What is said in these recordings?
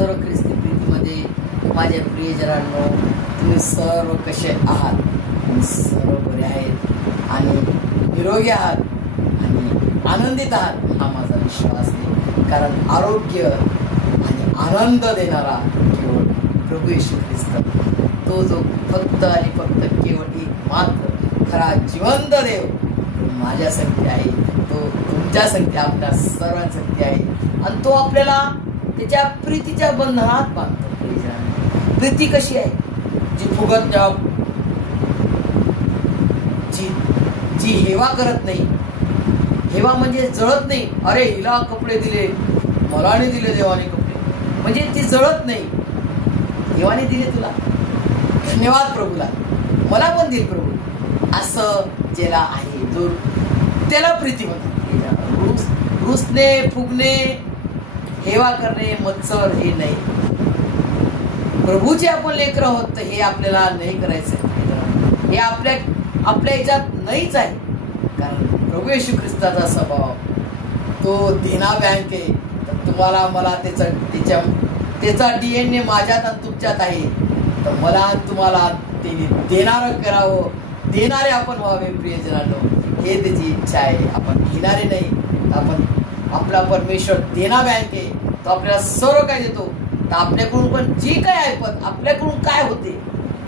सर्व ख्रिस्ती प्रीतीमध्ये माझ्या प्रियजनांनो, तुम्ही सर्व कसे आहात? तुम्ही सर्व बरे आहेत आणि निरोगी आहात आणि आनंदित आहात हा माझा विश्वास आहे. कारण आरोग्य आणि आनंद देणारा केवळ प्रभू येशू ख्रिस्त, तो जो फक्त आणि फक्त केवळ एक मात्र खरा जिवंत देव माझ्यासाठी आहे, तो तुमच्यासाठी, आपल्या सर्वांसाठी आहे आणि तो आपल्याला त्याच्या प्रीतीच्या बंधनात बांधतो. प्रीती कशी आहे? जी फुगत जी हेवा करत नाही. हेवा म्हणजे जळत नाही. अरे हिला कपडे दिले, मला नाही दिले देवाने कपडे, म्हणजे ती जळत नाही. देवाने दिले तुला, धन्यवाद प्रभूला, मला पण दिल प्रभू, असं ज्याला आहे, जो त्याला प्रीती म्हणतात. रुसणे, फुगणे, हेवा करणे, मत्सर हे नाही. प्रभूचे आपण लेकर आहोत तर हे आपल्याला नाही करायचं. हे आपल्या याच्यात नाहीच आहे. कारण प्रभू येशू ख्रिस्ताचा स्वभाव तो देना बँक आहे. तर तुम्हाला मला त्याचा DNA माझ्यात आणि तुमच्यात आहे. तर मला तुम्हाला त्याने देणारं करावं, देणारे आपण व्हावे प्रियजनांनो, हे त्याची इच्छा आहे. आपण घेणारे नाही. आपण आपला परमेश्वर देना बँक आहे. तो आपल्याला सर्व काय देतो. तर आपल्याकडून पण जी काय ऐपत आपल्याकडून काय होते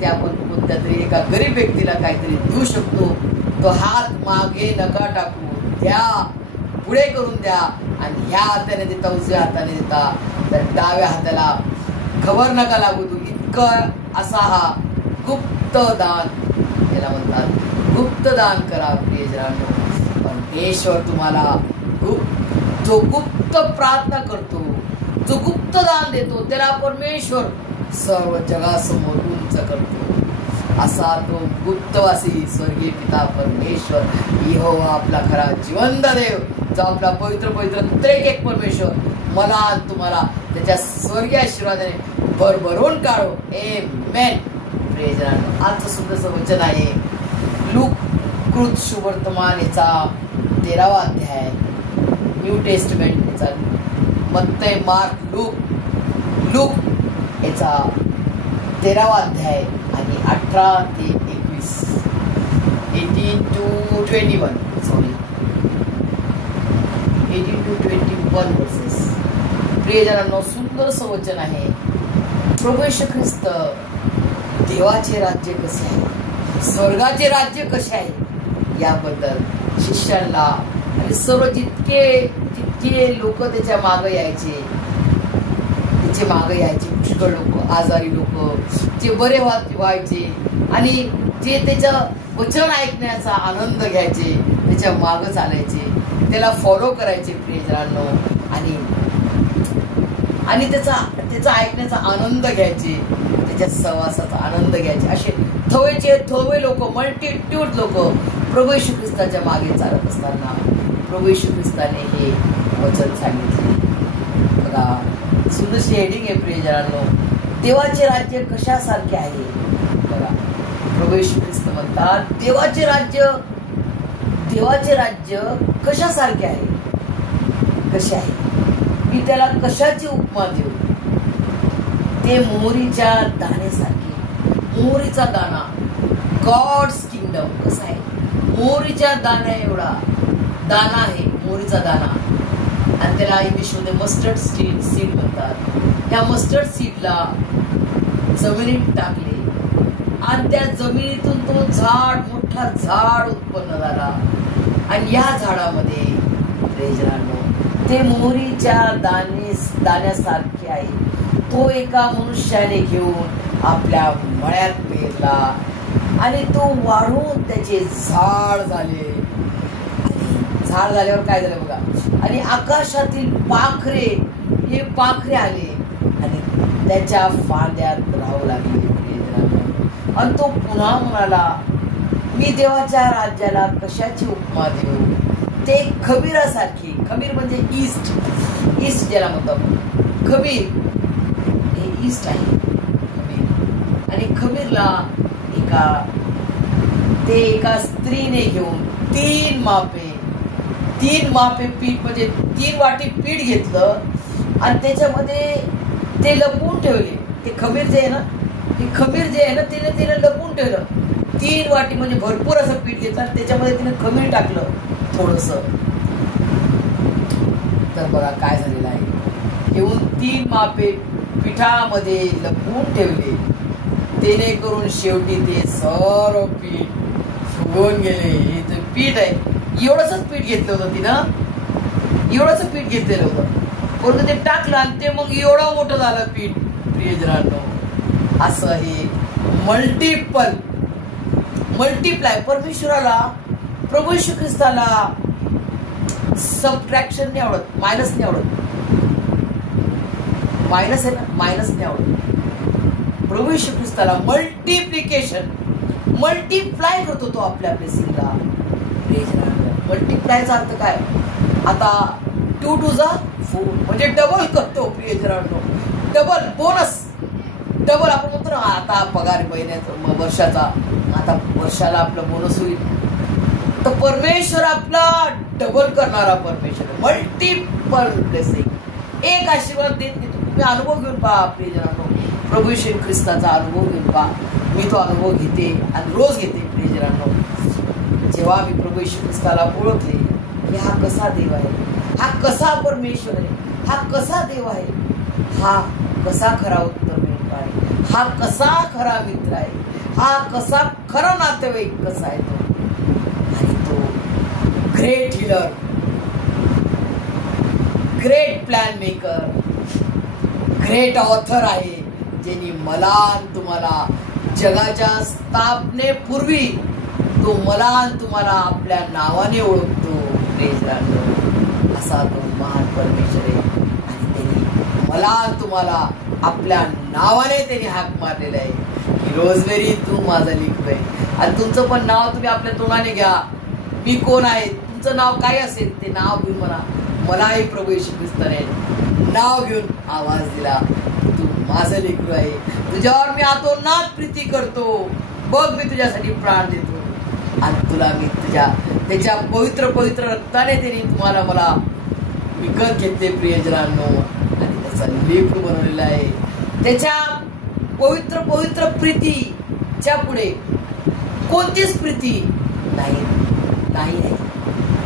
ते आपण कोणत्या तरी एका गरीब व्यक्तीला काहीतरी देऊ शकतो. तो हात मागे नका टाकू, द्या, पुढे करून द्या. आणि ह्या हाताने देता, उजव्या हाताने देता, तर डाव्या हाताला खबर नका लागू देऊ. इतकं असा हा गुप्त दान, याला म्हणतात गुप्त दान करा प्रियजनांनो. परमेश्वर तुम्हाला जो गुप्त प्रार्थना करतो, जो गुप्त दान देतो, त्याला परमेश्वर सर्व जगासमोर उंच करतो. असा तो गुप्तवासी स्वर्गीय पिता परमेश्वर यहोवा आपला खरा जिवंत देव, जो आपला पवित्र पवित्र त्रिएक एक परमेश्वर मला आणि तुम्हाला त्याच्या स्वर्गीय आशीर्वादाने भरभरून काढो. आमेन. प्रियजनांनो, आजचं सुंदरसं वचन आहे लूक सुवर्तमान याचा 13वा अध्याय, न्यू टेस्टमेंट याचा मत्तय, मार्क, लूक याचा 13वा अध्याय आणि 18 ते 21, 18 to 21 वर्सेस. प्रियजनांनो, सुंदरसं वचन आहे. प्रभू येशू ख्रिस्त, देवाचे राज्य कसे आहे, स्वर्गाचे राज्य कसे आहे याबद्दल शिष्यांना आणि सर्व जितके लोक त्याच्या मागे यायचे, पुष्कळ लोक, आजारी लोक जे बरे व्हायचे आणि जे त्याचं वचन ऐकण्याचा आनंद घ्यायचे, त्याच्या मागे चालायचे, त्याला फॉलो करायचे प्रियजनांनो, आणि त्याचा ऐकण्याचा आनंद घ्यायचे, त्याच्या सहवासाचा आनंद घ्यायचे. असे थोवे लोक, मल्टिट्यूड लोक प्रभू येशू ख्रिस्ताच्या मागे चालत असताना प्रभू येशू ख्रिस्ताने हे वचन सांगितले. बघा, सुंदरशी हेडिंग आहे प्रियजनांनो, देवाचे राज्य कशासारखे आहे. बघा, प्रभू येशू ख्रिस्त म्हणतात देवाचे राज्य कशासारखे आहे. कसे आहे? मी त्याला कशाची उपमा देऊ? ते मोहरीच्या दाण्यासारखे. मोहरीचा दाणा, गॉड्स किंगडम कसा आहे? मोहरीच्या दाण्या एवढा दाणा आहे, मोहरीचा दाणा. आणि त्याला इंग्लिशमध्ये मस्टर्ड सीड म्हणतात. त्या मस्टर्ड सीडला जमिनीत टाकले आणि त्या जमिनीतून तो मोठा झाड उत्पन्न झाला. आणि या झाडामध्ये प्रियजनांनो, ते मोहरीच्या दाण्यासारखे आहे. तो एका मनुष्याने घेऊन आपल्या मळ्यात पेरला आणि तो वाढून त्याचे झाड झाले. झाड झाल्यावर काय झालं बघा, आणि आकाशातील पाखरे आले आणि त्याच्या फांद्यात राहू लागले. आणि तो पुन्हा म्हणाला, मी देवाच्या राज्याला कशाची उपमा देऊ? ते खमीरासारखी. खमीर म्हणजे ईस्ट ज्याला म्हणतात. खमीर हे ईस्ट आहे, खमीर. आणि खमीरला एका स्त्रीने घेऊन 3 मापे पीठ, म्हणजे 3 वाटी पीठ घेतलं आणि त्याच्यामध्ये ते लपवून ठेवले. ते खमीर जे आहे ना, ते खमीर जे आहे ना, तिने लपवून ठेवलं. 3 वाटी म्हणजे भरपूर असं पीठ घेतलं, त्याच्यामध्ये तिने खमीर टाकलं थोडस. तर बघा काय झालेलं आहे. घेऊन 3 मापे पिठामध्ये लपवून ठेवले. तेने करून शेवटी ते सर्व पीठ फुगून गेले. हे जे पीठ आहे, एवढंच पीठ घेतलं होतं तिनं, एवढंच पीठ घेतलेलं होतं, परंतु ते टाकलं आणि ते मग एवढं मोठं झालं पीठ. प्रियजनांनो, असं हे मल्टिप्लाय परमेश्वराला, प्रभू येशू ख्रिस्ताला सबट्रॅक्शन नाही आवडत, मायनस नाही आवडत. मायनस आहे ना, मायनस नाही आवडत. प्रभू येशू ख्रिस्ताला मल्टिप्लिकेशन, मल्टिप्लाय करतो तो आपल्या ब्लेसिंगला. मल्टिप्लायचा अर्थ काय? आता 2 to 4 म्हणजे डबल करतो. प्रियजनांनो, डबल बोनस, डबल आपण म्हणतो ना, आता पगार महिन्याचा वर्षाचा, आता वर्षाला आपलं बोनस होईल. तर परमेश्वर आपला डबल करणारा परमेश्वर, मल्टिपल ब्लेसिंग. एक आशीर्वाद देत नाही. तुम्ही अनुभव घेऊन पहा प्रियजनांनो, प्रभू येशू ख्रिस्ताचा अनुभव घेऊन पहा. मी तो अनुभव घेते आणि रोज घेते प्रियजनांनो. जेव्हा मी प्रभू येशू ख्रिस्ताला ओळखले की हा कसा देव आहे, हा कसा परमेश्वर आहे, हा कसा देव आहे, हा कसा खरा उत्तर मिळतो आहे, हा कसा खरा मित्र आहे, हा कसा खरा नातेवाईक कसा आहे तो. आणि तो great healer, great plan maker, great author आहे, ज्यांनी मला तुम्हाला जगाच्या स्थापनेपूर्वी तो मला तुम्हाला आपल्या नावाने ओळखतो. असा तो महान परमेश्वर आहे. आणि त्यांनी मला तुम्हाला आपल्या नावाने त्यांनी हाक मारलेला आहे की रोजमेरी तू माझा लेकरू आहे. आणि तुमचं पण नाव तुम्ही आपल्या तोंडाने घ्या. मी कोण आहे, तुमचं नाव काय असेल ते नाव घेऊन म्हणा. मलाही प्रभू येशू ख्रिस्ताने नाव घेऊन आवाज दिला, तू माझं लेकरू आहे, तुझ्यावर मी आतोनात प्रीती करतो. बघ, मी तुझ्यासाठी प्राण देतो आणि तुला मी त्याच्या पवित्र पवित्र रक्ताने त्यांनी तुम्हाला मला विकत घेतले प्रियजनांनो. आणि त्याचा लेकरू बनवलेला आहे. त्याच्या पवित्र पवित्र प्रीतीच्या पुढे कोणतीच प्रीती नाही आहे.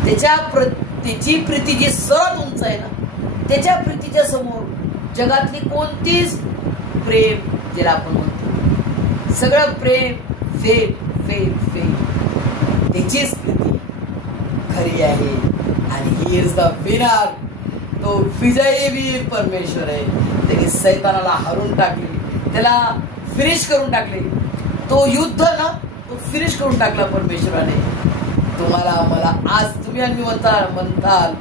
त्याची प्रीती जी सर्वात उंच आहे ना, त्याच्या प्रीतीच्या समोर जगातली कोणतीच प्रेम, ज्याला आपण म्हणतो सगळं प्रेम फेल फेल फेल, त्याचीच प्रीती खरी आहे. आणि ही इज द विनर. तो विजयी वीर परमेश्वर आहे. त्यांनी सैतानाला हरून टाकले, त्याला फिनिश करून टाकले. तो युद्ध ना, तो फिनिश करून टाकला परमेश्वराने. तुम्हाला मला आज तुम्ही आणि मी म्हणताल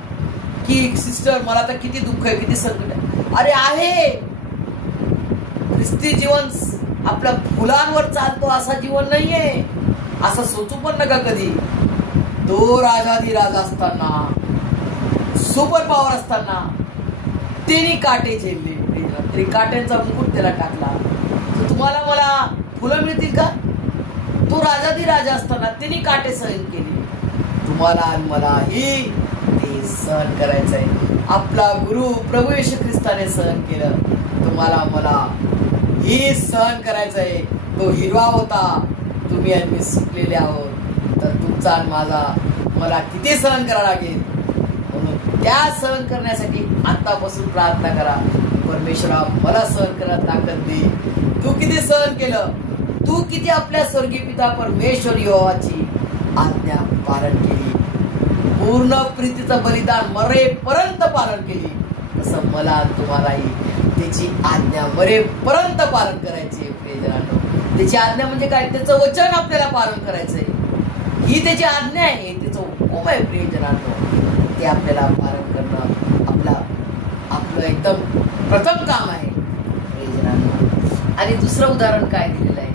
की सिस्टर मला तर किती दुःख आहे, किती संकट आहे. अरे आहे, ख्रिस्ती जीवन आपल्या फुलांवर चालतो असा जीवन नाहीये. असं सोचू पण नका कधी. तो राजाधिराज असताना, सुपर पॉवर असताना त्यांनी काटे झेलले, तरी काट्यांचा मुकुट त्याला टाकला. तुम्हाला मला फुलं मिळतील का? तो राजाधिराजा असताना त्यांनी काटे सहन केले. तुम्हाला आणि मलाही ते सहन करायचं आहे. आपला गुरु प्रभू येशू ख्रिस्ताने सहन केलं. तुम्हाला मला हे सहन करायचं आहे. तो हिरवा होता, तुम्ही आणि मी सुकलेले आहोत. तर तुमचा आणि माझा मला किती सहन करावं लागेल. म्हणून त्या सहन करण्यासाठी आतापासून प्रार्थना करा, परमेश्वरा मला सहन करायला ताकद दे. तू किती सहन केलं, तू किती आपल्या स्वर्गीय पिता परमेश्वर यहोवाची आज्ञा पालन केली, पूर्ण प्रीतीचं बलिदान मरेपर्यंत पालन केली. तसं मला तुम्हालाही त्याची आज्ञा मरेपर्यंत पालन करायची. प्रियजनांनो, त्याची आज्ञा म्हणजे काय? त्याचं वचन आपल्याला पालन करायचंय. ही त्याची आज्ञा आहे, त्याचं हुकूम आहे. प्रियजनांनो, ते आपल्याला पालन करणं आपलं एकदम प्रथम काम आहे. प्रियजनांनो, आणि दुसरं उदाहरण काय दिलेलं आहे,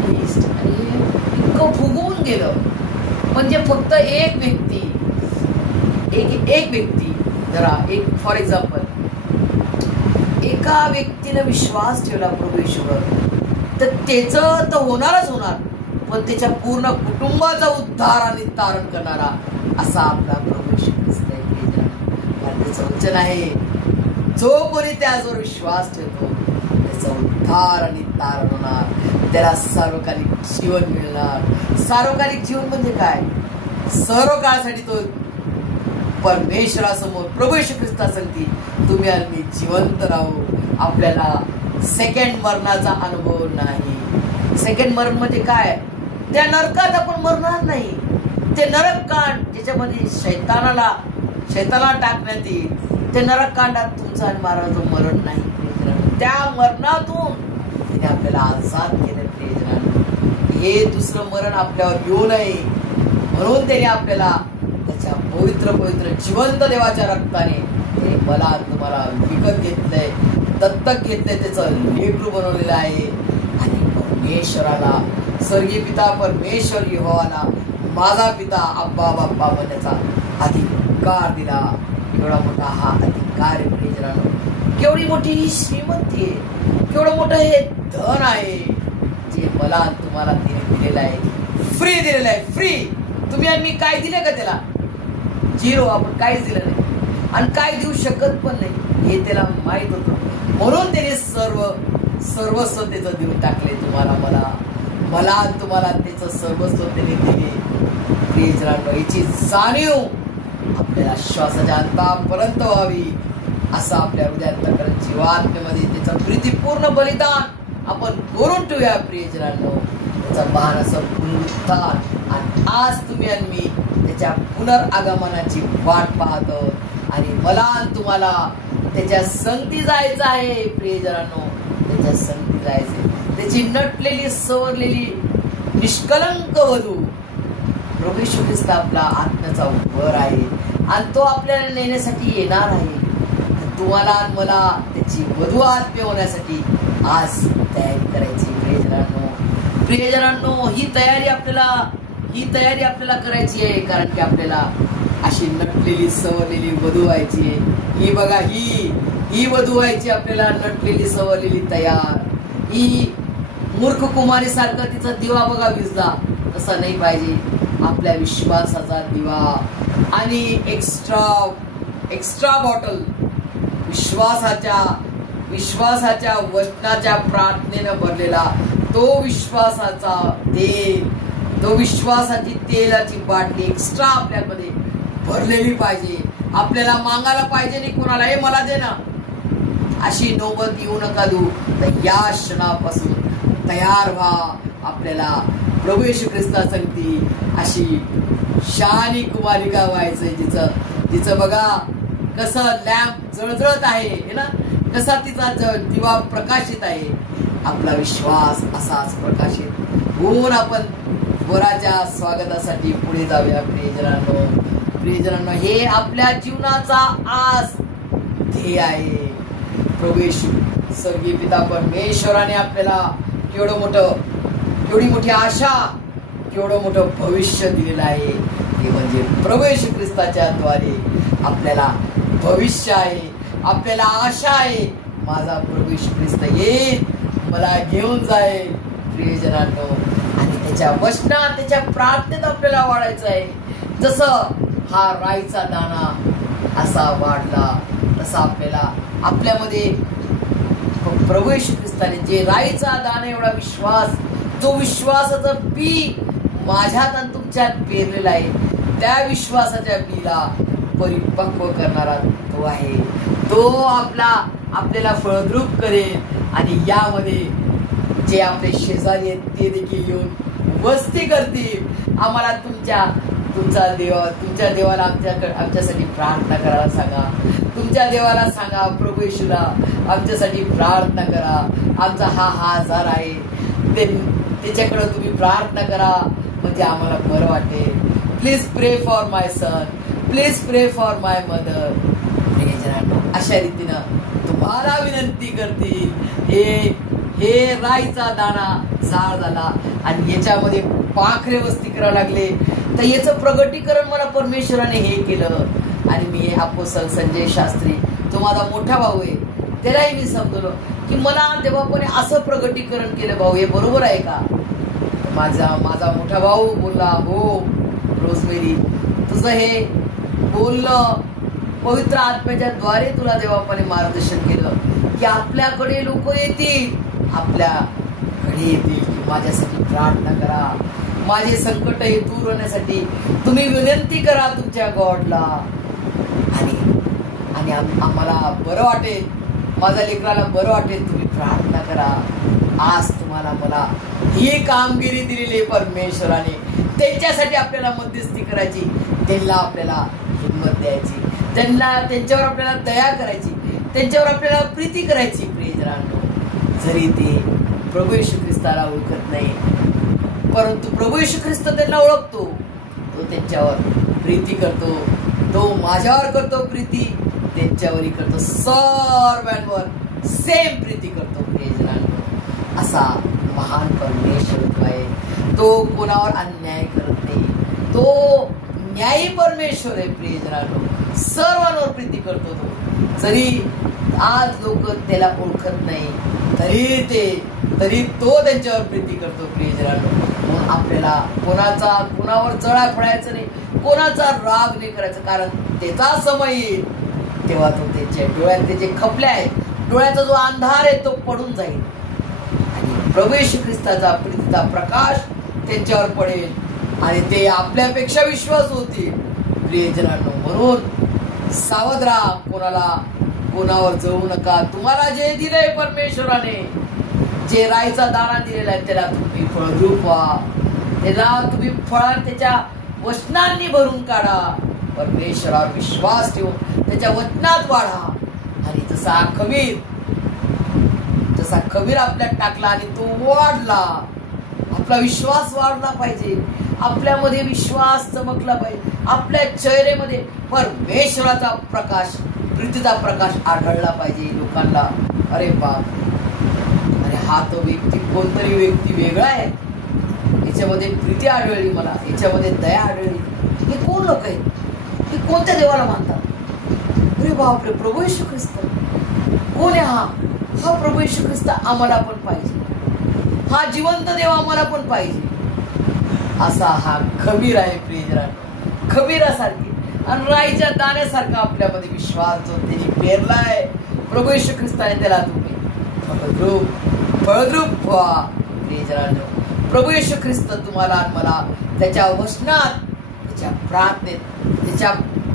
आणि इतकं फुगवून गेलं. म्हणजे फक्त एक व्यक्ती जरा एक फॉर एक्झाम्पल, एका व्यक्तीने विश्वास ठेवला प्रभू येशूवर, तर त्याचं तर होणारच होणार, पण त्याच्या पूर्ण कुटुंबाचा उद्धार आणि तारण करणारा असा आपला प्रभू येशू ख्रिस्त आहे. त्याचं वचन आहे, जो कोणी त्यावर विश्वास ठेवतो त्याचा उद्धार आणि तारण होणार, त्याला सार्वकालिक जीवन मिळणार. सार्वकालिक जीवन म्हणजे काय? सर्व काळासाठी तो परमेश्वरासमोर प्रभू येशू ख्रिस्तासाठी तुम्ही आणि जिवंत राहू. आपल्याला सेकंड मरणाचा अनुभव नाही. सेकंड मरण म्हणजे काय? त्या नरकात आपण मरणार नाही. ते नरक कांड ज्याच्यामध्ये शैतानाला टाकण्यात येईल, ते नरक कांडात तुमचं आणि महाराजचं मरण नाही. त्या मरणातून त्याने आपल्याला आजाद केलं. प्रियजनांनो, हे दुसरं मरण आपल्यावर येऊ नये म्हणून त्याने आपल्याला त्याच्या पवित्र पवित्र जिवंत देवाच्या रक्ताने त्याने मला तुम्हाला विकत घेतलंय, दत्तक घेतलंय, त्याचं लेकरू बनवलेलं आहे. आणि परमेश्वराला, स्वर्गीय पिता परमेश्वर यहोवाला माझा पिता अब्बा बाप्पा म्हणण्याचा अधिकार दिला. एवढा मोठा हा अधिकार आहे. प्रियजनांनो, केवढी मोठी ही श्रीमंती आहे, केवढं मोठं हे धन आहे जे मला तुम्हाला दिलेलं आहे. फ्री दिलेलं आहे. फ्री. तुम्ही आणि मी काय दिले का त्याला? झिरो. आपण काहीच दिलं नाही आणि काय देऊ शकत पण नाही हे त्याला माहित होतं. म्हणून त्याने सर्वस्व त्याचं देऊन टाकले. मला तुम्हाला त्याचं सर्वस्व त्याने दिले. प्रियजनांनो, याची जाणीव आपल्याला श्वासाच्या अंतापर्यंत व्हावी असं आपल्या हृदयात जीवात्मेमध्ये त्याचं प्रीतीपूर्ण बलिदान आपण करून ठेवूया. प्रियजनांनो, त्याचा महान असं पुनरुत्थान. आणि आज तुम्ही आणि मी त्याच्या पुनरागमनाची वाट पाहतो आणि मला तुम्हाला त्याच्या संगती जायचं आहे. प्रियजनांनो, त्याच्या संगती जायचे. त्याची नटलेली सवरलेली निष्कलंक वधू प्रभू येशू ख्रिस्त आपला आत्म्याचा वर आहे आणि तो आपल्याला नेण्यासाठी येणार आहे. तुम्हाला मला त्याची वधू आत्मे होण्यासाठी आज तयारी करायची. प्रियजनांनो, ही तयारी आपल्याला करायची आहे. कारण की आपल्याला अशी नटलेली सवरलेली वधू व्हायची आहे. ही बघा, ही वधू व्हायची आपल्याला, नटलेली सवरलेली तयार. ही मूर्ख कुमारी सारखा तिचा दिवा बघा विजला, तसा नाही पाहिजे. आपल्या विश्वासाचा दिवा आणि एक्स्ट्रा बॉटल विश्वासाच्या वचनाच्या प्रार्थनेनं भरलेला तो विश्वासाचा तेल, तो विश्वासाची तेलाची बाटली एक्स्ट्रा आपल्यामध्ये भरलेली पाहिजे. आपल्याला मागायला पाहिजे नाही कोणाला, हे मला दे ना, अशी नौबत येऊ नका देऊ. तर या क्षणापासून तयार व्हा. आपल्याला प्रभू येशू ख्रिस्ता सांगती अशी शानी कुमारिका व्हायचंय, जिचं बघा कसं लॅम्प जळजळत आहे ना, कसा तिचा दिवा प्रकाशित आहे. आपला विश्वास असाच प्रकाशित होऊन आपण वराच्या स्वागतासाठी पुढे जाऊया. प्रियजनांनो, हे आपल्या जीवनाचा आज ध्येय आहे. प्रभू येशू स्वर्गीय पिता परमेश्वराने आपल्याला केवढी मोठी आशा, केवढं मोठं भविष्य दिलेलं आहे. ते म्हणजे प्रभू येशू ख्रिस्ताच्या द्वारे आपल्याला भविष्य आहे, आपल्याला आशा आहे. माझा प्रभू येशू ख्रिस्त येईल, मला घेऊन जाईल. प्रियजनांनो, आणि त्याच्या वचनात, त्याच्या प्रार्थनेत आपल्याला वाढायचं आहे. जसं हा राईचा दाणा असा वाढला तसा आपल्यामध्ये प्रभू येशू ख्रिस्ताने जे राईचा दाणा एवढा विश्वास, जो विश्वासाचं बी माझ्यात आणि तुमच्यात पेरलेला आहे, त्या विश्वासाच्या बीला परिपक्व करणारा तो आहे. तो आपल्याला फळद्रूप करेल आणि यामध्ये जे आपले शेजारी आहेत ते देखील येऊन वस्ती करतील. आम्हाला तुमच्या देवाला आमच्यासाठी प्रार्थना करायला सांगा. तुमच्या देवाला सांगा, प्रभू येशूला आमच्यासाठी प्रार्थना करा. आमचा हा आजार आहे, त्याच्याकडे तुम्ही प्रार्थना करा, म्हणजे आम्हाला बरं वाटेल. प्लीज प्रे फॉर माय सन, प्लीज प्रे फॉर माय मदर. अशा रीतीनं तुम्हाला विनंती करतील. हे राईचा दाणा झाड झाला आणि याच्यामध्ये पाखरे वस्ती करायला लागले. तर याचं प्रगटीकरण मला परमेश्वराने हे केलं. आणि मी अपोस्तल संजय शास्त्री, तो माझा मोठा भाऊ आहे, त्यालाही मी समजलो की मला देवापणे असं प्रगटीकरण केलं. भाऊ, हे बरोबर आहे का? माझा मोठा भाऊ बोलला, हो रोजमेरी, तुझं हे बोलणं पवित्र आत्म्याच्या द्वारे तुला देवापाने मार्गदर्शन केलं की आपल्याकडे लोक येतील, आपल्याकडे येतील की माझ्यासाठी प्रार्थना करा, माझे संकट हे दूर होण्यासाठी तुम्ही विनंती करा तुमच्या गॉडला, आणि आम्हाला बरं वाटेल, माझ्या लेकराला बरं वाटेल, तुम्ही प्रार्थना करा. आज तुम्हाला मला ही कामगिरी दिलेली परमेश्वराने, त्यांच्यासाठी आपल्याला मध्यस्थी करायची, त्यांना आपल्याला हिंमत द्यायची, त्यांच्यावर आपल्याला दया करायची, त्यांच्यावर आपल्याला प्रीती करायची. प्रियजनांनो, जरी ते प्रभू येशू ख्रिस्ताला ओळखत नाही, परंतु प्रभू येशू ख्रिस्त त्यांना ओळखतो, तो त्यांच्यावर प्रीती करतो, तो माझ्यावर करतो प्रीती, त्यांच्यावरही करतो, सर्वांवर सेम प्रीती करतो. प्रियजनांनो, असा महान परमेश्वर आहे, तो कोणावर अन्याय करत नाही, तो न्यायी परमेश्वर आहे. प्रियजनांनो, सर्वांवर प्रीती करतो तो. जरी आज लोक त्याला ओळखत नाही तरी तो त्यांच्यावर प्रीती करतो. प्रियजनांनो, म्हणून आपल्याला कोणावर चढा पडायचं नाही, कोणाचा राग नाही करायचा, कारण त्याचा समय येईल तेव्हा तो त्याच्या डोळ्यात जे खपले आहेत, डोळ्याचा जो अंधार आहे तो पडून जाईल आणि प्रभू येशू ख्रिस्ताचा प्रीतीचा प्रकाश त्यांच्यावर पडेल आणि ते आपल्यापेक्षा विश्वास होतील. प्रियजनांनो, म्हणून सावध राहा, कोणावर जाऊ नका. तुम्हाला जे दिलंय परमेश्वराने, जे राईचा दाणा दिलेला आहे, त्याला तुम्ही फळद्रूप व्हा, त्याला तुम्ही त्याच्या वचनांनी भरून काढा, परमेश्वरावर विश्वास ठेवून त्याच्या वचनात वाढा. आणि जसा खमीर आपल्यात टाकला आणि तो वाढला, आपला विश्वास वाढला पाहिजे, आपल्यामध्ये विश्वास चमकला पाहिजे, आपल्या चेहऱ्यामध्ये परमेश्वराचा प्रकाश, प्रीतीचा प्रकाश आढळला पाहिजे लोकांना. अरे बाप, अरे हा तो व्यक्ती कोणतरी व्यक्ती वेगळा आहे, याच्यामध्ये प्रीती आढळली, मला याच्यामध्ये दया आढळली. हे कोण लोक आहेत, हे कोणत्या देवाला मानतात? अरे बापरे, प्रभू येशू ख्रिस्त कोण आहे? हा प्रभू येशू ख्रिस्त आम्हाला पण पाहिजे, हा जिवंत देव आम्हाला पण पाहिजे. असा हा खमीर आहे. प्रियजनांनो, खमीरासारखी आणि राईच्या दाण्यासारखा आपल्यामध्ये विश्वास जो त्यांनी पेरलाय प्रभू येशू ख्रिस्ताने, त्याला तुम्ही फळद्रूप व्हा. प्रियजनांनो, प्रभू येशू ख्रिस्त तुम्हाला आणि मला त्याच्या वचनात, त्याच्या प्रार्थनेत, त्याच्या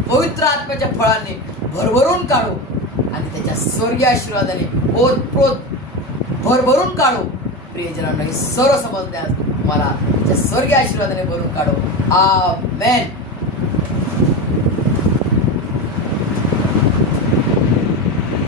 पवित्र आत्म्याच्या फळांनी भरभरून काढू आणि त्याच्या स्वर्गीय आशीर्वादाने ओतप्रोत भरभरून काढू. प्रियजनांनो, हे सर्व समजण्यास मला त्याच्या स्वर्गीय आशीर्वादाने भरून काढू. आमेन.